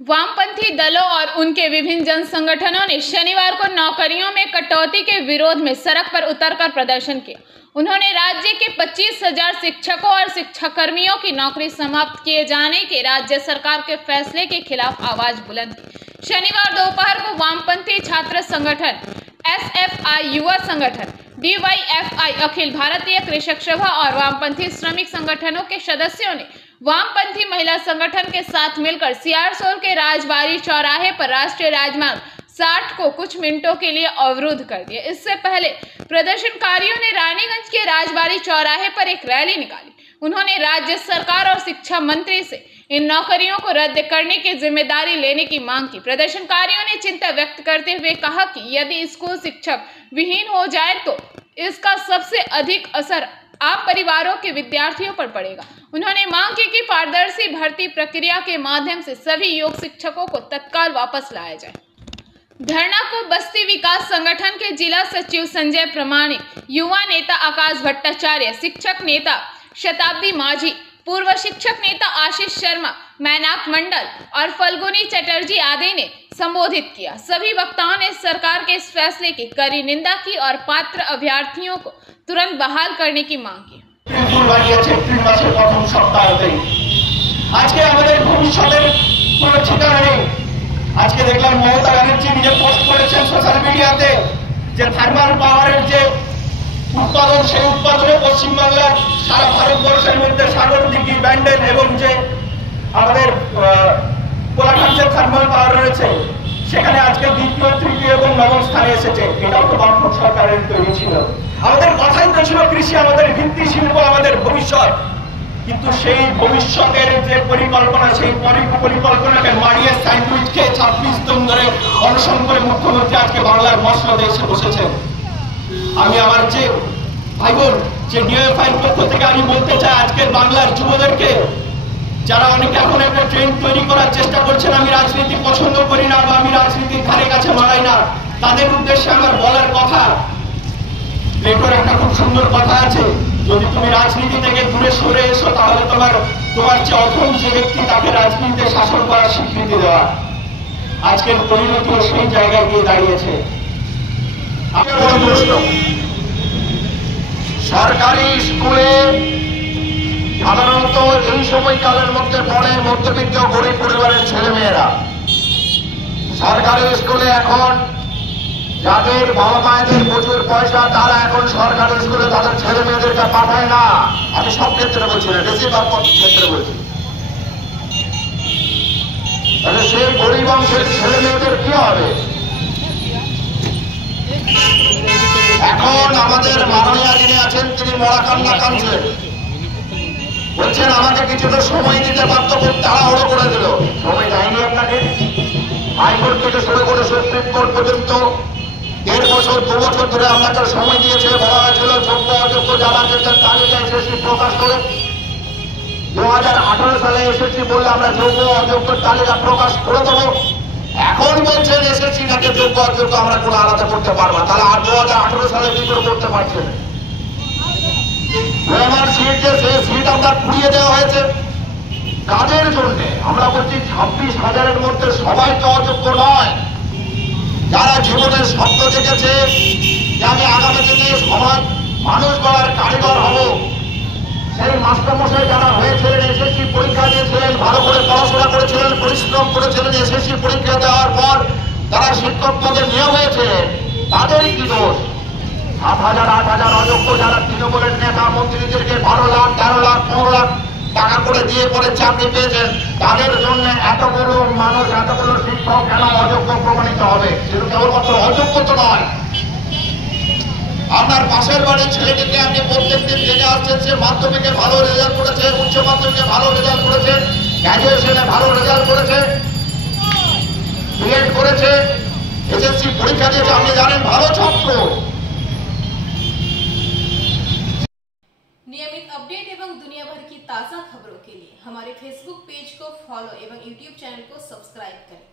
वामपंथी दलों और उनके विभिन्न जन संगठनों ने शनिवार को नौकरियों में कटौती के विरोध में सड़क पर उतरकर प्रदर्शन किया। उन्होंने राज्य के 25,000 शिक्षकों और शिक्षाकर्मियों की नौकरी समाप्त किए जाने के राज्य सरकार के फैसले के खिलाफ आवाज बुलंद की। शनिवार दोपहर को वामपंथी छात्र संगठन, SFI युवा संगठन, DYFI अखिल भारतीय कृषक सभा और वामपंथी श्रमिक संगठनों के सदस्यों ने वामपंथी महिला संगठन के साथ मिलकर सियारसोल के राजबाड़ी चौराहे पर राष्ट्रीय राजमार्ग 60 को कुछ मिनटों के लिए अवरुद्ध कर दिया। इससे पहले प्रदर्शनकारियों ने रानीगंज के राजबाड़ी चौराहे पर एक रैली निकाली। उन्होंने राज्य सरकार और शिक्षा मंत्री से इन नौकरियों को रद्द करने की जिम्मेदारी लेने की मांग की। प्रदर्शनकारियों ने चिंता व्यक्त करते हुए कहा कि यदि स्कूल शिक्षक विहीन हो जाए तो इसका सबसे अधिक असर आम परिवारों के विद्यार्थियों पर पड़ेगा। उन्होंने मांग की कि पारदर्शी भर्ती प्रक्रिया के माध्यम से सभी योग शिक्षकों को तत्काल वापस लाया जाए। धरना को बस्ती विकास संगठन के जिला सचिव संजय प्रमाणिक, युवा नेता आकाश भट्टाचार्य, शिक्षक नेता शताब्दी माझी, पूर्व शिक्षक नेता आशीष शर्मा, मैनाक मंडल और फल्गुनी चटर्जी आदि ने संबोधित किया। सभी वक्ताओं ने सरकार के इस फैसले की कड़ी निंदा की और पात्र अभ्यर्थियों को तुरंत बहाल करने की मांग की। আজকে দেখলাম মমতা ব্যানার্জি নিজে পোস্ট করেছেন সোশ্যাল মিডিয়াতে যে থার্মাল পাওয়ারের যে উৎপাদন, সেই উৎপাদনে পশ্চিমবাংলার সারা ভারতবর্ষের মধ্যে সাগরদিঘি, ব্যান্ডেল এবং যে আমাদের কোলাঘাট যে থার্মাল পাওয়ার রয়েছে সেখানে আজকে দ্বিতীয়, তৃতীয় এবং নবম স্থানে এসেছে। এটাও তো বামপন্থী সরকারের তৈরি ছিল। আমাদের কথাই তো ছিল কৃষি আমাদের ভিত্তি শিল্প, আমাদের ভবিষ্যৎ। কিন্তু সেই ভবিষ্যতের যে পরিকল্পনা, সেই পরিকল্পনাকে মারিয়ে স্যান্ডউইচ খেয়ে 26 দিন ধরে অনশন করে মুখ্যমন্ত্রী আজকে বাংলার মসনদে এসে বসেছেন। আমি আমার যে ভাই বোন, যে ডিওএফআই পক্ষ থেকে আমি বলতে চাই আজকের বাংলার যুবদেরকে, যারা অনেকে এখন একটা ট্রেন্ড তৈরি করার চেষ্টা করছেন, আমি রাজনীতি পছন্দ করি না বা আমি রাজনীতির ধারে কাছে মারাই না, তাদের উদ্দেশ্যে আমার বলার কথা, প্লেটোর একটা খুব সুন্দর কথা আছে, যদি তুমি রাজনীতি থেকে দূরে সরে এসো তাহলে তোমার যে অধম যে ব্যক্তি তাকে রাজনীতিতে শাসন করার স্বীকৃতি দেওয়া। আজকের পরিণতিও সেই জায়গায় গিয়ে দাঁড়িয়েছে। সরকারি স্কুলে সাধারণত এই সময়কালের মধ্যে পড়ে মধ্যবিত্ত গরিব পরিবারের ছেলে মেয়েরা। সরকারি স্কুলে এখন যাদের বাবা মায়েদের প্রচুর পয়সা, তারা এখন সরকারি স্কুলে তাদের ছেলে মেয়েদেরকে পাঠায় না। আমি সব ক্ষেত্রে বলছি না, বেশিরভাগ ক্ষেত্রে বলছি। তাহলে সেই গরিব অংশের ছেলে মেয়েদের কি হবে? এখন আমাদের মাননীয় যিনি আছেন তিনি মরা কান্না কাঁদছেন, বলছেন আমাকে কিছুটা সময় দিতে পারত, খুব তাড়াহুড়ো করে দিল। সময় দেয়নি আপনাকে। হাইকোর্ট থেকে শুরু করে সুপ্রিম কোর্ট পর্যন্ত 1.5 বছর 2 বছর ধরে আপনাকে সময় দিয়েছে। বলা হয়েছিল যোগ্য অযোগ্য যারা যেতেন তালিকা এসএসসি প্রকাশ করে। 2018 সালে এসএসসি বললে আমরা যোগ্য অযোগ্য তালিকা প্রকাশ করে দেবো। এখন বলছেন এসএসসি নাকি যোগ্য অযোগ্য আমরা কোনো আলাদা করতে পারবো না। তাহলে আর 2018 সালে কি করে করতে পারছেন? আমার সিট যে সেই সিট আপনার পুড়িয়ে দেওয়া হয়েছে কাজের জন্য। আমরা বলছি 26,000-এর মধ্যে সবাই তো অযোগ্য নয়। যারা জীবনের স্বপ্ন দেখেছে যে আমি আগামী দিনে সমাজ মানুষ গড়ার কারিগর হব, সেই মাস্টারমশাই যারা হয়েছিলেন, এসএসসি পরীক্ষা দিয়েছিলেন, ভালো করে পড়াশোনা করেছিলেন, পরিশ্রম করেছিলেন, এসএসসি পরীক্ষা দেওয়ার পর তারা শিক্ষক পদে নিয়োগ হয়েছিলেন, তাদের কি দোষ? 7,000 8,000 অযোগ্য যারা তৃণমূলের নেতা মন্ত্রীদেরকে 12 লাখ 13 লাখ 15 লাখ টাকা করে দিয়ে পরে চাকরি পেয়েছেন, তাদের জন্য এতগুলো মানুষ, এতগুলো শিক্ষক কেন অযোগ্য প্রমাণিত হবে? সেটা কেবলমাত্র অযোগ্য তো নয়। আপনার পাশের বাড়ির ছেলেটিকে আপনি প্রত্যেকদিন দেখে আসছেন, সে মাধ্যমিকে ভালো রেজাল্ট করেছে, উচ্চ মাধ্যমিকে ভালো রেজাল্ট করেছে, গ্র্যাজুয়েশনে ভালো রেজাল্ট করেছে, বিএড করেছে, এসএসসি পরীক্ষা দিয়েছে, আপনি জানেন ভালো ছাত্র। नियमित अपडेट एवं दुनिया भर की ताज़ा खबरों के लिए हमारे फेसबुक पेज को फॉलो एवं यूट्यूब चैनल को सब्सक्राइब करें।